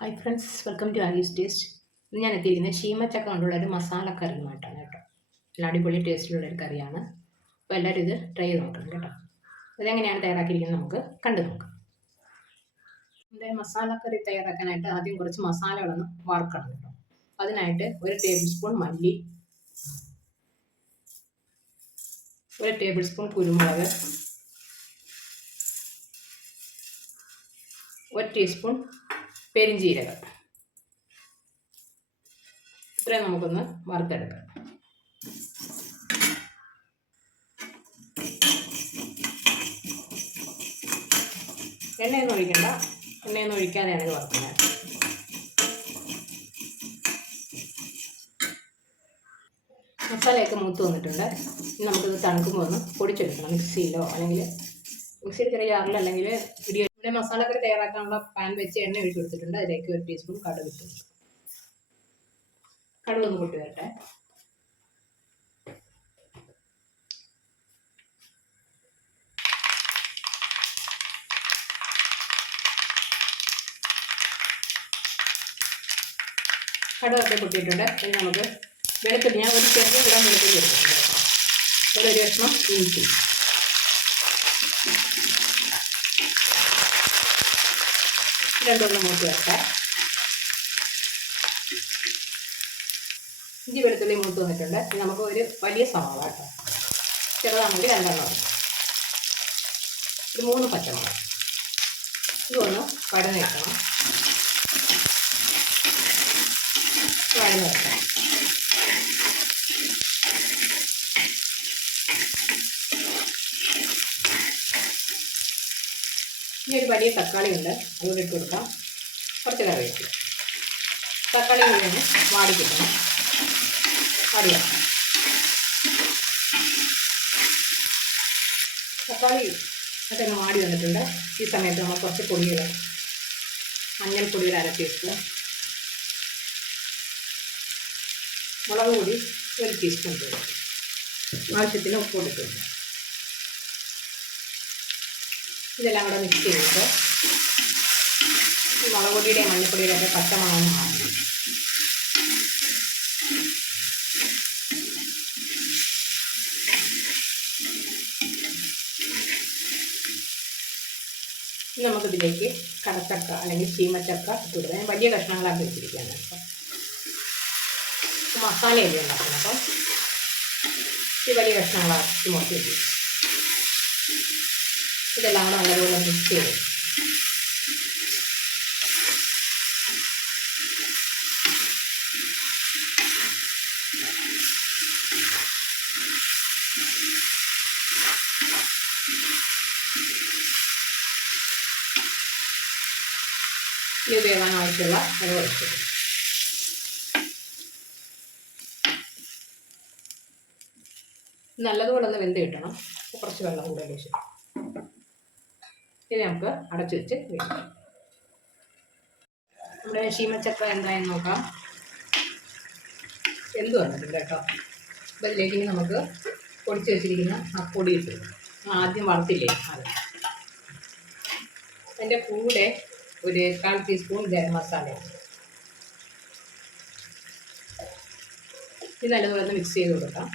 Hi friends welcome to Aaris taste ഇന്ന് ഞാൻ എത്തിയിരിക്കുന്നത് ഷീമച്ചക്ക കൊണ്ടുള്ള ഒരു മസാല കറിയുമായിട്ടാണ് കേട്ടോ. നല്ല അടിപൊളി ടേസ്റ്റിലുള്ള ഒരു കറിയാണ്. അപ്പോൾ എല്ലാവരും ഇത് ട്രൈ ചെയ്ത് നോക്കണം കേട്ടോ. ഇതെങ്ങനെയാണ് തയ്യാറാക്കിയിരിക്കുന്നത് നമുക്ക് കണ്ടു നോക്കാം. നമ്മുടെ മസാല കറി തയ്യാറാക്കാനായിട്ട് ആദ്യം കുറച്ച് മസാലകളൊന്ന് വറുക്കണം കേട്ടോ. അതിനായിട്ട് ഒരു ടേബിൾ സ്പൂൺ മല്ലി ഒരു ടേബിൾ സ്പൂൺ കുരുമുളക് ഒരു ടീസ്പൂൺ പെരിഞ്ചീരകം ഇത്രയും നമുക്കൊന്ന് വറുത്തെടുക്കാം. എണ്ണയൊന്നും ഒഴിക്കണ്ട. എണ്ണയൊന്നും ഒഴിക്കാതെയാണ് ഇത് വറുക്കുന്നത്. മസാലയൊക്കെ മൂത്ത് വന്നിട്ടുണ്ട്. ഇനി നമുക്കിത് തണുക്കുമ്പോൾ ഒന്ന് പൊടിച്ചെടുക്കണം മിക്സിയിലോ അല്ലെങ്കിൽ മിക്സിയിൽ ചെറിയ ജാറിൽ അല്ലെങ്കിൽ ഇടി മസാല മസാലക്കറി തയ്യാറാക്കാനുള്ള പാൻ വെച്ച് എണ്ണ ഒഴിച്ച് കൊടുത്തിട്ടുണ്ട്. അതിലേക്ക് ഒരു ടീസ്പൂൺ കടുക് ഇട്ടു. കടുക് ഒന്ന് പൊട്ടി വരട്ടെ. കടുകൊക്കെ പൊട്ടിയിട്ടുണ്ട്. ഇനി നമുക്ക് വെളുത്തുള്ളി ഞാൻ ഒരു ചെറിയ ഇടാൻ വെളുത്തുള്ളി എടുത്തിട്ടുണ്ട്. കേട്ടോ കഷ്ണം ഇഞ്ചി. രണ്ടൊന്ന് മൂട്ടി വെക്കാം ഇഞ്ചി വെളുത്തുള്ളി മൂത്ത് വന്നിട്ടുണ്ട്. നമുക്ക് ഒരു വലിയ സവാള ചെറുതാണെങ്കിൽ രണ്ടെണ്ണം ഒരു മൂന്ന് പച്ചമുളക്. ഇതൊന്ന് കടന്ന് വെക്കണം. വഴന്ന് വെക്കണം. ഇനി ഒരു വലിയ തക്കാളി ഉണ്ട്. അതുകൂടി ഇട്ട് കൊടുക്കാം. കുറച്ച് കറിവേപ്പില. തക്കാളി കൂടി ഒന്ന് വാടി കിട്ടണം. വാടി തക്കാളി ഒന്ന് വാടി വന്നിട്ടുണ്ട്. ഈ സമയത്ത് നമ്മൾ കുറച്ച് പൊടികൾ മഞ്ഞൾപ്പൊടി ഒരു അര ടീസ്പൂൺ മുളക് പൊടി ഒരു ടീസ്പൂൺ ആവശ്യത്തിന് ഉപ്പ് കൊടുക്കുന്നുണ്ട് ഇതെല്ലാം കൂടെ മിക്സ് ചെയ്തിട്ട് മുളക് പൊടിയുടെയും മഞ്ഞൾപ്പൊടിയുടെയും ഒക്കെ പച്ചമണം മാറും നമുക്കിതിലേക്ക് കടച്ചക്ക അല്ലെങ്കിൽ ചീമച്ചക്ക ഇട്ടുകൊടുക്കുക ഞാൻ വലിയ കഷ്ണങ്ങളാക്കി വെച്ചിരിക്കുകയാണ്. അപ്പം മസാലയല്ലേ ഉണ്ടാക്കുന്നത്? അപ്പം ഈ വലിയ കഷ്ണങ്ങളാക്കി മുറിച്ച് വെച്ചിരിക്കും ഇതെല്ലാം കൂടെ നല്ലതുപോലെ മിക്സ് ചെയ്ത്. ഇത് വേവാൻ ആവശ്യമുള്ള അത് കുറച്ച്. നല്ലതുപോലെ ഒന്ന് വെന്ത് കിട്ടണം. കുറച്ച് വെള്ളം കൂടെ ഒഴിച്ചു. ഇനി നമുക്ക് അടച്ചു വെച്ച് വേവിക്കാം നമ്മുടെ ശീമച്ചക്ക എന്തായി നോക്കാം. എന്ത് വന്നിട്ടുണ്ട് കേട്ടോ? അപ്പോൾ ഇതിലേക്ക് നമുക്ക് പൊടിച്ച് വെച്ചിരിക്കുന്ന ആ പൊടി ഇട്ട് ആദ്യം വറുത്തില്ലേ? അത്. അതിന്റെ കൂടെ ഒരു കാൽ ടീസ്പൂൺ ഗരം മസാല ഇത് നല്ലതുപോലെ ഒന്ന് മിക്സ് ചെയ്ത് കൊടുക്കാം.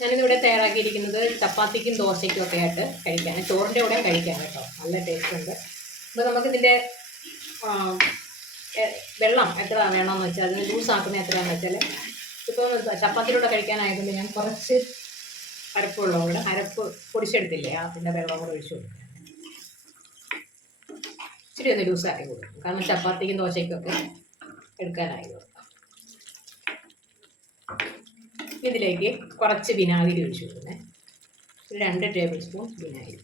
ഞാനിതിവിടെ തയ്യാറാക്കിയിരിക്കുന്നത് ചപ്പാത്തിക്കും ദോശയ്ക്കും ഒക്കെ ആയിട്ട് കഴിക്കാൻ ചോറിന്റെ കൂടെ കഴിക്കാൻ കേട്ടോ. നല്ല ടേസ്റ്റ് ഉണ്ട്. അപ്പോൾ നമുക്കിതിന്റെ വെള്ളം എത്ര വേണമെന്ന് വെച്ചാൽ അതിന് ജ്യൂസ് ആക്കുന്ന എത്രയാണെന്ന് വെച്ചാൽ ഇപ്പോൾ ചപ്പാത്തിയിലൂടെ കഴിക്കാനായതുകൊണ്ട് ഞാൻ കുറച്ച് അരപ്പുള്ളതും കൂടെ അരപ്പ് പൊടിച്ചെടുത്തില്ലേ അതിന്റെ വെള്ളം കൂടെ ഒഴിച്ചു കൊടുക്കാം. ഇച്ചിരി ഒന്ന് ലൂസാക്കി കൊടുക്കും. കാരണം ചപ്പാത്തിക്കും ദോശയ്ക്കൊക്കെ എടുക്കാനായി കൊടുക്കാം. ഇതിലേക്ക് കുറച്ച് വിനാഗിരി ഒഴിച്ചു കൊടുക്കണേ ഒരു രണ്ട് ടേബിൾ സ്പൂൺ വിനാഗിരി.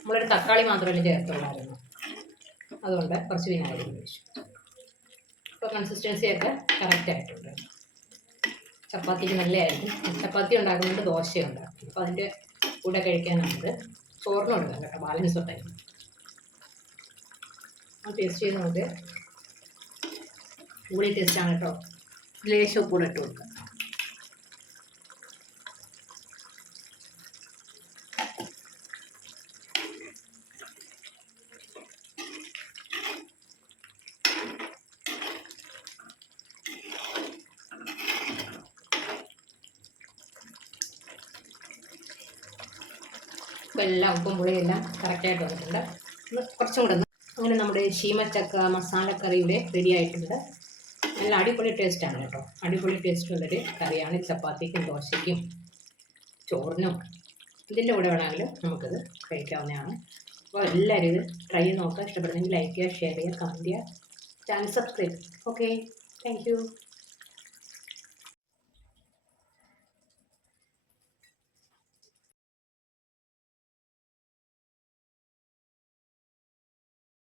നമ്മളൊരു തക്കാളി മാത്രമല്ലേ ചേർത്തുള്ളായിരുന്നു. അതുകൊണ്ട് കുറച്ച് വിനാഗിരി ഒഴിച്ചു. ഇപ്പോൾ കറക്റ്റ് ആയിട്ടുണ്ട്. ചപ്പാത്തിക്ക് നല്ലതായിരിക്കും. ചപ്പാത്തി ഉണ്ടാക്കുന്നുണ്ട് ദോശ ഉണ്ടാക്കും അപ്പോൾ അതിന്റെ കൂടെ നമുക്ക് ചോറിനും എടുക്കാം കേട്ടോ. ബാലൻസ് ഉണ്ടായിരുന്നു ടേസ്റ്റ് ചെയ്ത് നമുക്ക് കൂടി ടേസ്റ്റാണ് കേട്ടോ. ലേശം കൂടെ ഇട്ട് കൊടുക്കുക എല്ലാം ഉപ്പും പുളിയും എല്ലാം കറക്റ്റായിട്ട് വന്നിട്ടുണ്ട്. കുറച്ചും കൂടെ അങ്ങനെ നമ്മുടെ ചീമച്ചക്ക മസാലക്കറിയുടെ റെഡി ആയിട്ടുണ്ട്. നല്ല അടിപൊളി ടേസ്റ്റാണ് കേട്ടോ. അടിപൊളി ടേസ്റ്റുള്ളൊരു കറിയാണ്. ചപ്പാത്തിക്കും ദോശയ്ക്കും ചോറിനും ഇതിന്റെ കൂടെ വേണമെങ്കിലും നമുക്കിത് കഴിക്കാവുന്നതാണ്. അപ്പോൾ എല്ലാവരും ഇത് ട്രൈ ചെയ്ത് നോക്കുക. ഇഷ്ടപ്പെടുന്നെങ്കിൽ ലൈക്ക് ചെയ്യുക ഷെയർ ചെയ്യുക കമന്റ് ചെയ്യുക. Channel subscribe okay thank